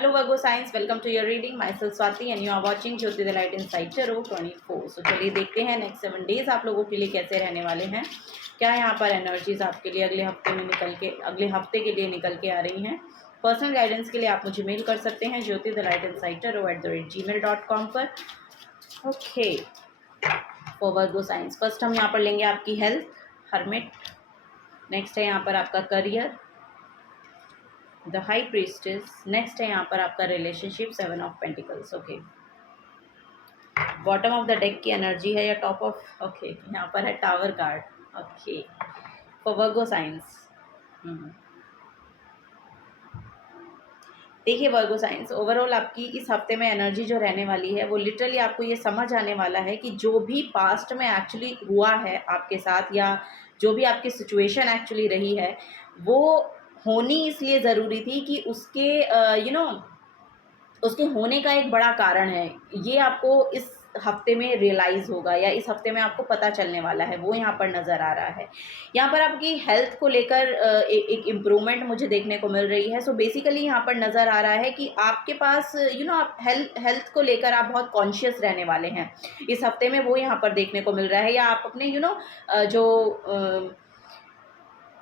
Hello Virgo signs, welcome to your reading. Myself Swati and you are watching Jyoti the Light Inside Tarot 24. So चलिए देखते हैं next 7 days आप लोगों के लिए कैसे रहने वाले हैं। क्या यहाँ पर एनर्जीज आपके लिए अगले हफ्ते के लिए निकल के आ रही हैं। पर्सनल गाइडेंस के लिए आप मुझे मेल कर सकते हैं Jyoti the light inside tarot @gmail.com पर। Okay, for Virgo signs first हम यहाँ पर लेंगे आपकी हेल्थ, हर्मिट। नेक्स्ट है यहाँ पर आपका career, the high priestess. Next है यहाँ पर आपका relationship, 7 of pentacles. Okay, bottom of the deck की एनर्जी है या टॉप ऑफ, ओके यहाँ पर है tower card. Okay, for Virgo science देखिए वर्गो साइंस, ओवरऑल आपकी इस हफ्ते में एनर्जी जो रहने वाली है वो लिटरली आपको ये समझ आने वाला है कि जो भी पास्ट में एक्चुअली हुआ है आपके साथ या जो भी आपकी सिचुएशन एक्चुअली रही है वो होनी इसलिए ज़रूरी थी कि उसके उसके होने का एक बड़ा कारण है। ये आपको इस हफ्ते में रियलाइज़ होगा या इस हफ्ते में आपको पता चलने वाला है, वो यहाँ पर नज़र आ रहा है। यहाँ पर आपकी हेल्थ को लेकर एक इम्प्रूवमेंट मुझे देखने को मिल रही है। सो बेसिकली यहाँ पर नज़र आ रहा है कि आपके पास आप हेल्थ को लेकर आप बहुत कॉन्शियस रहने वाले हैं इस हफ्ते में, वो यहाँ पर देखने को मिल रहा है। या आप अपने जो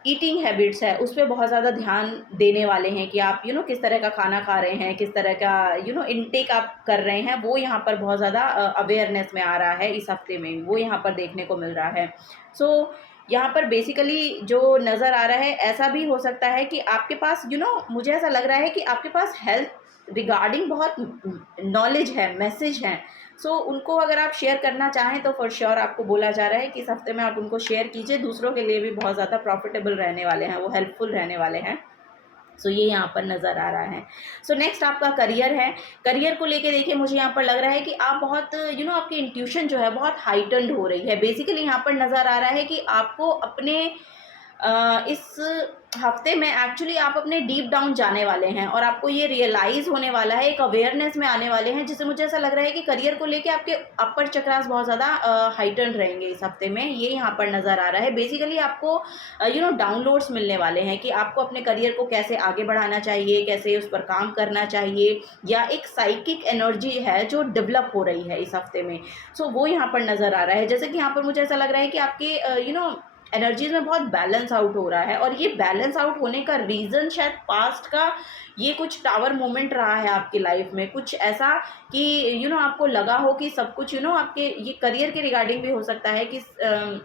ईटिंग हैबिट्स है उस पर बहुत ज़्यादा ध्यान देने वाले हैं कि आप किस तरह का खाना खा रहे हैं, किस तरह का इनटेक आप कर रहे हैं, वो यहाँ पर बहुत ज़्यादा अवेयरनेस में आ रहा है इस हफ्ते में, वो यहाँ पर देखने को मिल रहा है। सो यहाँ पर बेसिकली जो नज़र आ रहा है ऐसा भी हो सकता है कि आपके पास मुझे ऐसा लग रहा है कि आपके पास हेल्थ रिगार्डिंग बहुत नॉलेज है, मैसेज हैं। सो उनको अगर आप शेयर करना चाहें तो फॉर श्योर आपको बोला जा रहा है कि इस हफ्ते में आप उनको शेयर कीजिए, दूसरों के लिए भी बहुत ज़्यादा प्रॉफिटेबल रहने वाले हैं, वो हेल्पफुल रहने वाले हैं। सो ये यहाँ पर नज़र आ रहा है। सो नेक्स्ट आपका करियर है। करियर को लेके देखिए मुझे यहाँ पर लग रहा है कि आप बहुत आपकी इंट्यूशन जो है बहुत हाइटन्ड हो रही है। बेसिकली यहाँ पर नज़र आ रहा है कि आपको अपने इस हफ्ते में एक्चुअली आप अपने डीप डाउन जाने वाले हैं और आपको ये रियलाइज़ होने वाला है, एक अवेयरनेस में आने वाले हैं, जिससे मुझे ऐसा लग रहा है कि करियर को लेके आपके अपर चक्रास बहुत ज़्यादा हाइटन्ड रहेंगे इस हफ्ते में, ये यहाँ पर नज़र आ रहा है। बेसिकली आपको डाउनलोड्स मिलने वाले हैं कि आपको अपने करियर को कैसे आगे बढ़ाना चाहिए, कैसे उस पर काम करना चाहिए, या एक साइकिक एनर्जी है जो डेवलप हो रही है इस हफ्ते में। सो वो यहाँ पर नज़र आ रहा है। जैसे कि यहाँ पर मुझे ऐसा लग रहा है कि आपके एनर्जीज में बहुत बैलेंस आउट हो रहा है और ये बैलेंस आउट होने का रीज़न शायद पास्ट का ये कुछ टावर मोमेंट रहा है आपकी लाइफ में, कुछ ऐसा कि आपको लगा हो कि सब कुछ आपके ये करियर के रिगार्डिंग भी हो सकता है कि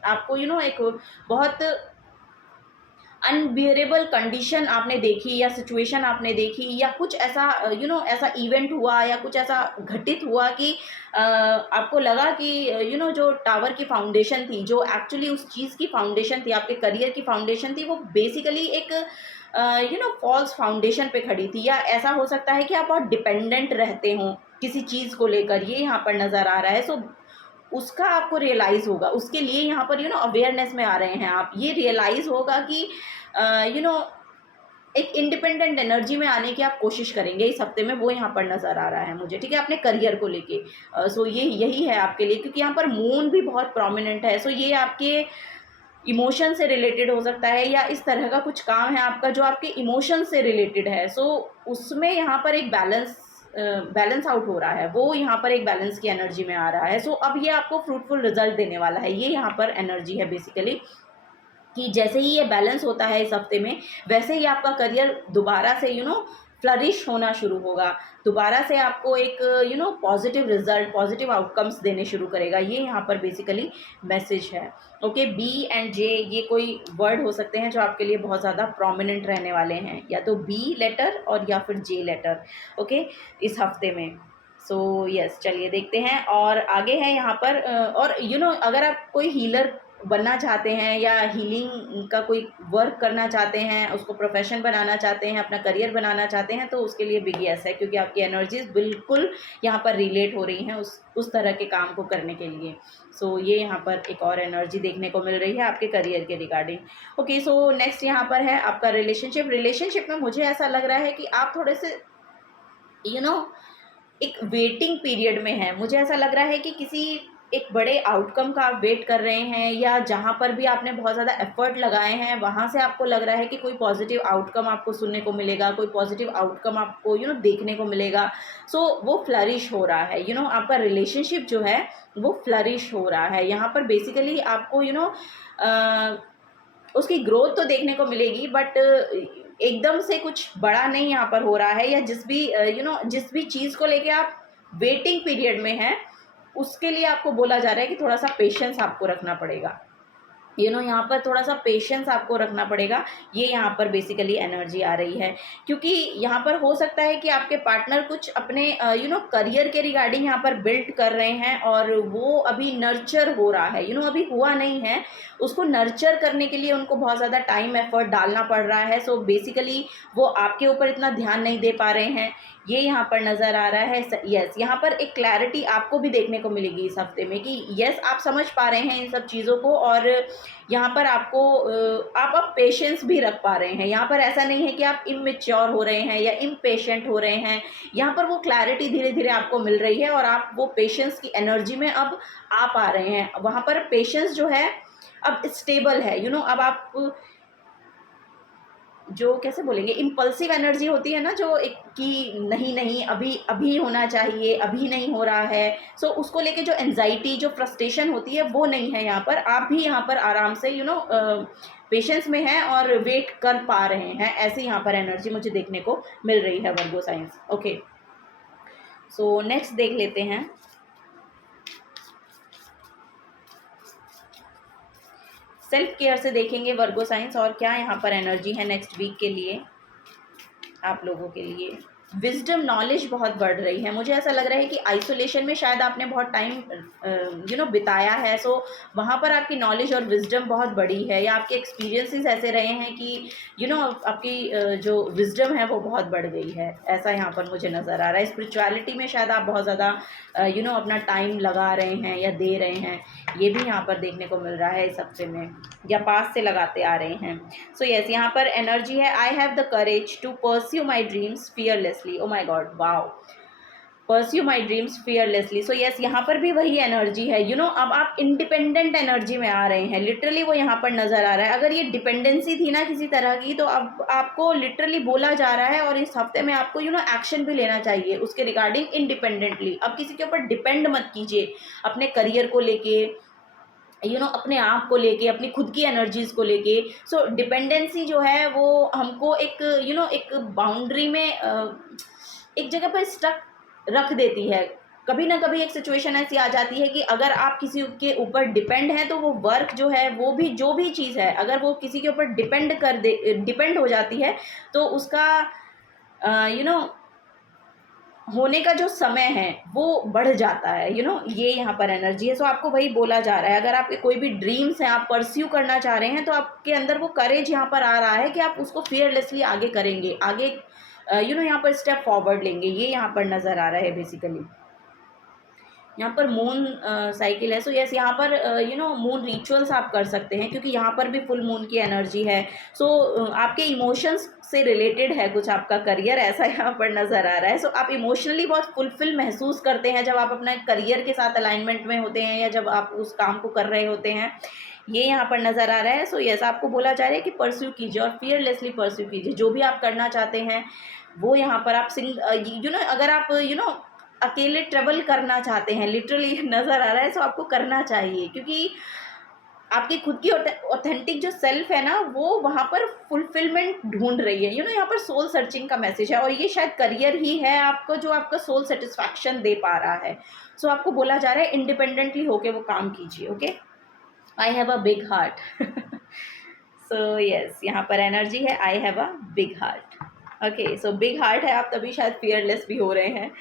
आपको एक बहुत अनबियरेबल कंडीशन आपने देखी या सिचुएशन आपने देखी या कुछ ऐसा ऐसा इवेंट हुआ या कुछ ऐसा घटित हुआ कि आपको लगा कि जो टावर की फाउंडेशन थी, जो एक्चुअली उस चीज़ की फाउंडेशन थी, आपके करियर की फाउंडेशन थी, वो बेसिकली एक फॉल्स फाउंडेशन पे खड़ी थी। या ऐसा हो सकता है कि आप बहुत डिपेंडेंट रहते हो किसी चीज़ को लेकर, ये यहाँ पर नज़र आ रहा है। सो उसका आपको रियलाइज़ होगा, उसके लिए यहाँ पर अवेयरनेस में आ रहे हैं आप। ये रियलाइज़ होगा कि एक इंडिपेंडेंट एनर्जी में आने की आप कोशिश करेंगे इस हफ्ते में, वो यहाँ पर नज़र आ रहा है मुझे, ठीक है, अपने करियर को लेके। सो ये यही है आपके लिए, क्योंकि यहाँ पर मून भी बहुत प्रोमिनेंट है। सो ये आपके इमोशन से रिलेटेड हो सकता है या इस तरह का कुछ काम है आपका जो आपके इमोशन से रिलेटेड है। सो उसमें यहाँ पर एक बैलेंस आउट हो रहा है, वो यहाँ पर एक बैलेंस की एनर्जी में आ रहा है। सो अब ये आपको फ्रूटफुल रिजल्ट देने वाला है, ये यहाँ पर एनर्जी है बेसिकली, कि जैसे ही ये बैलेंस होता है इस हफ्ते में वैसे ही आपका करियर दोबारा से फ्लरिश होना शुरू होगा, दोबारा से आपको एक पॉजिटिव रिजल्ट, पॉजिटिव आउटकम्स देने शुरू करेगा, ये यहाँ पर बेसिकली मैसेज है। ओके, बी एंड जे ये कोई वर्ड हो सकते हैं जो आपके लिए बहुत ज़्यादा प्रोमिनेंट रहने वाले हैं, या तो बी लेटर और या फिर जे लेटर, ओके, इस हफ्ते में। सो यस, चलिए देखते हैं और आगे है यहाँ पर और अगर आप कोई हीलर बनना चाहते हैं या हीलिंग का कोई वर्क करना चाहते हैं, उसको प्रोफेशन बनाना चाहते हैं, अपना करियर बनाना चाहते हैं, तो उसके लिए बिग यस है, क्योंकि आपकी एनर्जीज बिल्कुल यहाँ पर रिलेट हो रही हैं उस तरह के काम को करने के लिए। सो ये यहाँ पर एक और एनर्जी देखने को मिल रही है आपके करियर के रिगार्डिंग। ओके, सो नेक्स्ट यहाँ पर है आपका रिलेशनशिप में मुझे ऐसा लग रहा है कि आप थोड़े से एक वेटिंग पीरियड में है। मुझे ऐसा लग रहा है कि किसी एक बड़े आउटकम का आप वेट कर रहे हैं, या जहाँ पर भी आपने बहुत ज़्यादा एफर्ट लगाए हैं वहाँ से आपको लग रहा है कि कोई पॉजिटिव आउटकम आपको सुनने को मिलेगा, कोई पॉजिटिव आउटकम आपको देखने को मिलेगा। सो वो फ्लरिश हो रहा है, आपका रिलेशनशिप जो है वो फ्लरिश हो रहा है। यहाँ पर बेसिकली आपको उसकी ग्रोथ तो देखने को मिलेगी, बट एकदम से कुछ बड़ा नहीं यहाँ पर हो रहा है, या जिस भी चीज़ को लेके आप वेटिंग पीरियड में हैं उसके लिए आपको बोला जा रहा है कि थोड़ा सा पेशेंस आपको रखना पड़ेगा। यहाँ पर थोड़ा सा पेशेंस आपको रखना पड़ेगा। ये यहाँ पर बेसिकली एनर्जी आ रही है, क्योंकि यहाँ पर हो सकता है कि आपके पार्टनर कुछ अपने करियर के रिगार्डिंग यहाँ पर बिल्ड कर रहे हैं, और वो अभी नर्चर हो रहा है, अभी हुआ नहीं है। उसको नर्चर करने के लिए उनको बहुत ज़्यादा टाइम एफर्ट डालना पड़ रहा है। सो बेसिकली वो आपके ऊपर इतना ध्यान नहीं दे पा रहे हैं, ये यहाँ पर नज़र आ रहा है। यस, यहाँ पर एक क्लैरिटी आपको भी देखने को मिलेगी इस हफ्ते में कि यस, आप समझ पा रहे हैं इन सब चीज़ों को, और यहाँ पर आपको आप अब पेशेंस भी रख पा रहे हैं। यहाँ पर ऐसा नहीं है कि आप इमैच्योर हो रहे हैं या इम्पेशेंट हो रहे हैं। यहाँ पर वो क्लैरिटी धीरे धीरे आपको मिल रही है, और आप वो पेशेंस की एनर्जी में अब आ पा रहे हैं। वहाँ पर पेशेंस जो है अब स्टेबल है। अब आप जो कैसे बोलेंगे, इम्पल्सिव एनर्जी होती है ना, जो एक कि नहीं नहीं अभी अभी होना चाहिए, अभी नहीं हो रहा है। सो उसको लेके जो एंजाइटी, जो फ्रस्ट्रेशन होती है वो नहीं है। यहाँ पर आप भी यहाँ पर आराम से पेशेंस में हैं और वेट कर पा रहे हैं। ऐसी यहाँ पर एनर्जी मुझे देखने को मिल रही है वर्गो साइंस। ओके, सो नेक्स्ट देख लेते हैं। सेल्फ केयर से देखेंगे वर्गो साइंस, और क्या यहाँ पर एनर्जी है नेक्स्ट वीक के लिए आप लोगों के लिए। विजडम, नॉलेज बहुत बढ़ रही है। मुझे ऐसा लग रहा है कि आइसोलेशन में शायद आपने बहुत टाइम बिताया है। सो वहाँ पर आपकी नॉलेज और विजडम बहुत बड़ी है, या आपके एक्सपीरियंसेस ऐसे रहे हैं कि आपकी जो विजडम है वो बहुत बढ़ गई है। ऐसा यहाँ पर मुझे नज़र आ रहा है। स्पिरिचुअलिटी में शायद आप बहुत ज़्यादा अपना टाइम लगा रहे हैं या दे रहे हैं। ये भी यहाँ पर देखने को मिल रहा है इस हफ्ते में, या पास से लगाते आ रहे हैं। सो यस, यहाँ पर एनर्जी है, I have the courage to pursue my dreams fearlessly. Oh my God, wow, pursue my dreams fearlessly. So yes, यहाँ पर भी वही एनर्जी है। अब आप इंडिपेंडेंट एनर्जी में आ रहे हैं। लिटरली वो यहाँ पर नज़र आ रहा है। अगर ये डिपेंडेंसी थी ना किसी तरह की, तो अब आपको लिटरली बोला जा रहा है, और इस हफ्ते में आपको एक्शन भी लेना चाहिए उसके रिगार्डिंग इंडिपेंडेंटली। अब किसी के ऊपर डिपेंड मत कीजिए अपने करियर को लेके, अपने आप को लेके, अपनी खुद की एनर्जीज़ को लेके। सो डिपेंडेंसी जो है वो हमको एक एक बाउंड्री में एक जगह पर स्टक रख देती है। कभी ना कभी एक सिचुएशन ऐसी आ जाती है कि अगर आप किसी के ऊपर डिपेंड हैं, तो वो वर्क जो है, वो भी जो भी चीज़ है, अगर वो किसी के ऊपर डिपेंड हो जाती है, तो उसका होने का जो समय है वो बढ़ जाता है। ये यहाँ पर एनर्जी है। सो आपको वही बोला जा रहा है, अगर आपके कोई भी ड्रीम्स हैं, आप परस्यू करना चाह रहे हैं, तो आपके अंदर वो करेज यहाँ पर आ रहा है कि आप उसको फियरलेसली आगे करेंगे, आगे यहाँ पर स्टेप फॉरवर्ड लेंगे। ये यहाँ पर नज़र आ रहा है बेसिकली। यहाँ पर मून साइकिल है। सो यस, यहाँ पर मून रिचुअल्स आप कर सकते हैं, क्योंकि यहाँ पर भी फुल मून की एनर्जी है। सो आपके इमोशंस से रिलेटेड है कुछ आपका करियर, ऐसा यहाँ पर नज़र आ रहा है। सो आप इमोशनली बहुत फुलफिल महसूस करते हैं जब आप अपने करियर के साथ अलाइनमेंट में होते हैं, या जब आप उस काम को कर रहे होते हैं। ये यहाँ पर नज़र आ रहा है। सो यस, आपको बोला जा रहा है कि परस्यू कीजिए और फियरलेसली परस्यू कीजिए जो भी आप करना चाहते हैं। वो यहाँ पर आप अगर आप अकेले ट्रेवल करना चाहते हैं, लिटरली नज़र आ रहा है, सो आपको करना चाहिए, क्योंकि आपकी खुद की ऑथेंटिक जो सेल्फ है ना, वो वहाँ पर फुलफिलमेंट ढूंढ रही है। यहाँ पर सोल सर्चिंग का मैसेज है, और ये शायद करियर ही है आपको जो आपका सोल सेटिस्फैक्शन दे पा रहा है। सो आपको बोला जा रहा है इंडिपेंडेंटली होके वो काम कीजिए। Okay, I have a big heart. So yes, यहाँ पर एनर्जी है, I have a big heart. Okay, so big heart है, आप तभी शायद फियरलेस भी हो रहे हैं।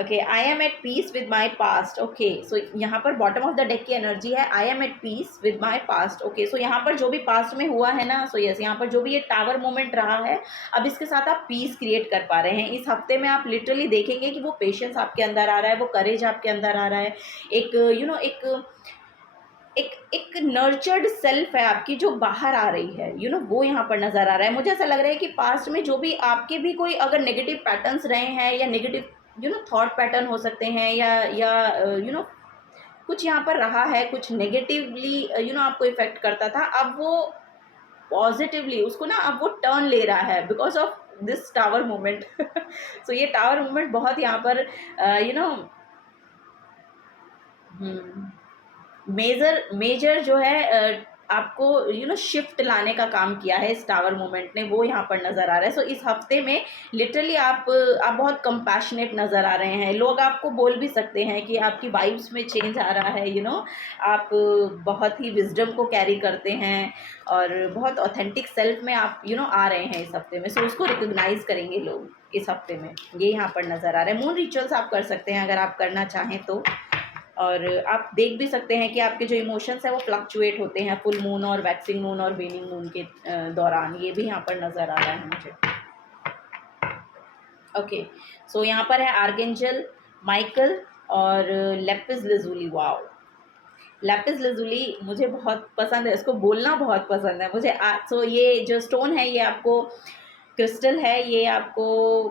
Okay, I am at peace with my past. Okay, so यहाँ पर बॉटम ऑफ द डेक की एनर्जी है, I am at peace with my past. Okay, so यहाँ पर जो भी पास्ट में हुआ है ना, सो यस, यहाँ पर जो भी ये टावर मोमेंट रहा है, अब इसके साथ आप पीस क्रिएट कर पा रहे हैं। इस हफ्ते में आप लिटरली देखेंगे कि वो पेशेंस आपके अंदर आ रहा है, वो करेज आपके अंदर आ रहा है। एक एक नर्चर्ड सेल्फ है आपकी जो बाहर आ रही है, वो यहाँ पर नज़र आ रहा है। मुझे ऐसा लग रहा है कि पास्ट में जो भी आपके भी कोई अगर नेगेटिव पैटर्न्स रहे हैं, या नेगेटिव थॉट पैटर्न हो सकते हैं, या कुछ यहाँ पर रहा है, कुछ नेगेटिवली आपको इफ़ेक्ट करता था, अब वो पॉजिटिवली उसको ना अब वो टर्न ले रहा है because of this tower movement. So ये टावर मूवमेंट बहुत यहाँ पर यू नो मेजर मेजर जो है आपको शिफ्ट लाने का काम किया है इस टावर मूवमेंट ने, वो यहाँ पर नज़र आ रहा है। सो इस हफ्ते में लिटरली आप बहुत कंपैशनेट नज़र आ रहे हैं। लोग आपको बोल भी सकते हैं कि आपकी वाइब्स में चेंज आ रहा है, आप बहुत ही विजडम को कैरी करते हैं और बहुत ऑथेंटिक सेल्फ में आप आ रहे हैं इस हफ्ते में। सो उसको रिकॉग्नाइज करेंगे लोग इस हफ्ते में, ये यहाँ पर नज़र आ रहा है। मून रिचुअल्स आप कर सकते हैं अगर आप करना चाहें तो, और आप देख भी सकते हैं कि आपके जो इमोशंस हैं वो फ्लक्चुएट होते हैं फुल मून और वैक्सिंग मून और वेनिंग मून के दौरान, ये भी यहाँ पर नज़र आ रहा है मुझे। ओके, सो यहाँ पर है आर्कएंजल माइकल और lapis lazuli. Wow, lapis lazuli मुझे बहुत पसंद है, इसको बोलना बहुत पसंद है मुझे। सो ये जो स्टोन है ये आपको क्रिस्टल है, ये आपको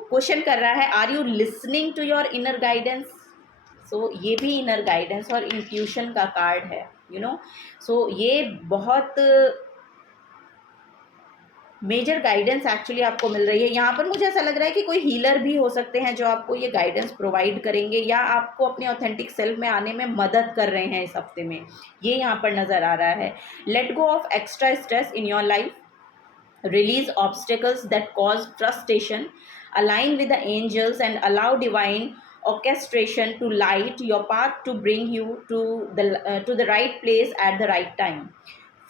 क्वेश्चन कर रहा है, are you listening to your inner guidance. So ये भी इनर गाइडेंस और इंट्यूशन का कार्ड है, सो ये बहुत मेजर गाइडेंस एक्चुअली आपको मिल रही है। यहाँ पर मुझे ऐसा लग रहा है कि कोई हीलर भी हो सकते हैं जो आपको ये गाइडेंस प्रोवाइड करेंगे या आपको अपने ऑथेंटिक सेल्फ में आने में मदद कर रहे हैं इस हफ्ते में, ये यहाँ पर नज़र आ रहा है। Let go of extra stress in your life, release obstacles that cause frustration, align with the angels and allow divine orchestration to light your path to bring you to the right place at the right time.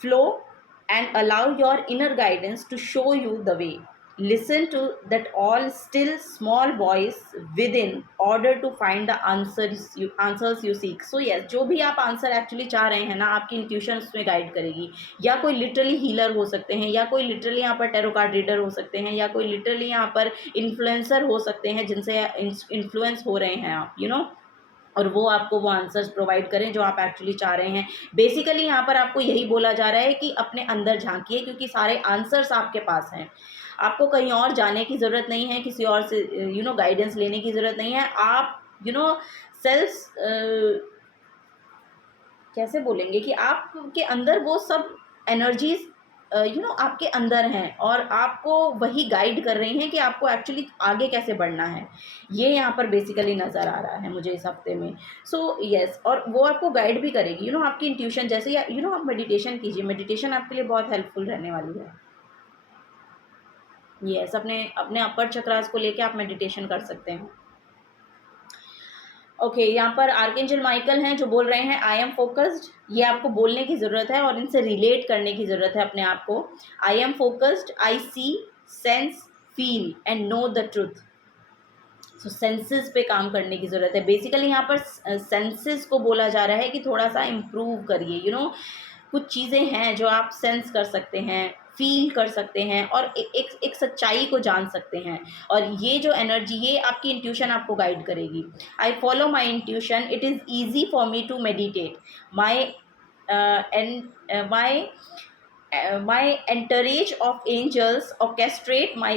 Flow and allow your inner guidance to show you the way. Listen to that all still small voice within order to find the answers you seek. So yes, जो भी आप answer actually चाह रहे हैं ना, आपकी intuition उसमें guide करेगी। या कोई लिटरली हीलर हो सकते हैं, या कोई लिटरली यहाँ पर टैरो कार्ड रीडर हो सकते हैं, या कोई लिटरली यहाँ पर इन्फ्लुएंसर हो सकते हैं जिनसे इन्फ्लुएंस हो रहे हैं आप, और वो आपको वो आंसर्स प्रोवाइड करें जो आप एक्चुअली चाह रहे हैं। बेसिकली यहाँ पर आपको यही बोला जा रहा है कि अपने अंदर झांकिए, क्योंकि सारे आंसर्स आपके पास हैं। आपको कहीं और जाने की ज़रूरत नहीं है, किसी और से गाइडेंस लेने की ज़रूरत नहीं है। आप सेल्फ कैसे बोलेंगे कि आपके अंदर वो सब एनर्जीज आपके अंदर हैं और आपको वही गाइड कर रही हैं कि आपको एक्चुअली आगे कैसे बढ़ना है। ये यहाँ पर बेसिकली नज़र आ रहा है मुझे इस हफ्ते में। सो यस, और वो आपको गाइड भी करेगी, आपकी इंट्यूशन जैसे, या आप मेडिटेशन कीजिए, मेडिटेशन आपके लिए बहुत हेल्पफुल रहने वाली है। यस, अपने अपर चक्रास को लेके आप मेडिटेशन कर सकते हैं। ओके, यहाँ पर आर्कएंजल माइकल हैं जो बोल रहे हैं आई एम फोकस्ड। ये आपको बोलने की ज़रूरत है और इनसे रिलेट करने की ज़रूरत है अपने आप को। I am focused, I see, sense, feel and know the truth. So senses पे काम करने की ज़रूरत है। बेसिकली यहाँ पर सेंसेस को बोला जा रहा है कि थोड़ा सा इम्प्रूव करिए। कुछ चीज़ें हैं जो आप सेंस कर सकते हैं, फील कर सकते हैं और एक सच्चाई को जान सकते हैं, और ये जो एनर्जी, ये आपकी इंट्यूशन आपको गाइड करेगी। I follow my intuition, it is easy for me to meditate, my entourage of angels orchestrate my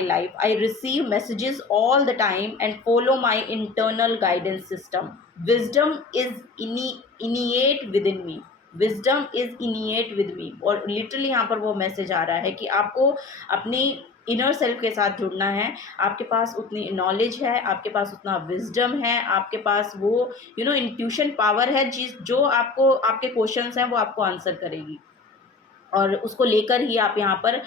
life. I receive messages all the time and follow my internal guidance system. Wisdom is innate within me. Wisdom is innate with me. और literally यहाँ पर वो message आ रहा है कि आपको अपनी inner self के साथ जुड़ना है। आपके पास उतनी नॉलेज है, आपके पास उतना विजडम है, आपके पास वो इंट्यूशन पावर है जो आपको आपके क्वेश्चंस हैं वो आपको आंसर करेगी, और उसको लेकर ही आप यहाँ पर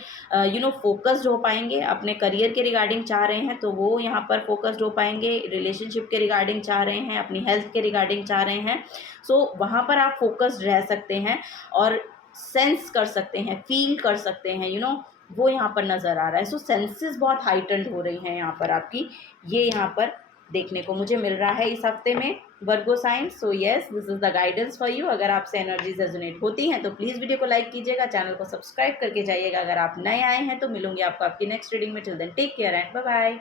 फोकस्ड हो पाएंगे। अपने करियर के रिगार्डिंग चाह रहे हैं तो वो यहाँ पर फोकस्ड हो पाएंगे, रिलेशनशिप के रिगार्डिंग चाह रहे हैं, अपनी हेल्थ के रिगार्डिंग चाह रहे हैं, सो वहाँ पर आप फोकस्ड रह सकते हैं और सेंस कर सकते हैं, फील कर सकते हैं, वो यहाँ पर नज़र आ रहा है। सो सेंसेस बहुत हाइटेंड हो रही हैं यहाँ पर आपकी, ये यहाँ पर देखने को मुझे मिल रहा है इस हफ्ते में Virgo sign. So yes, this is the guidance for you. अगर आपसे एनर्जीज रेजोनेट होती हैं तो प्लीज़ वीडियो को लाइक कीजिएगा, चैनल को सब्सक्राइब करके जाइएगा। अगर आप नए आए हैं तो मिलूंगी आपको आपकी नेक्स्ट रीडिंग में। Till then take care and bye bye.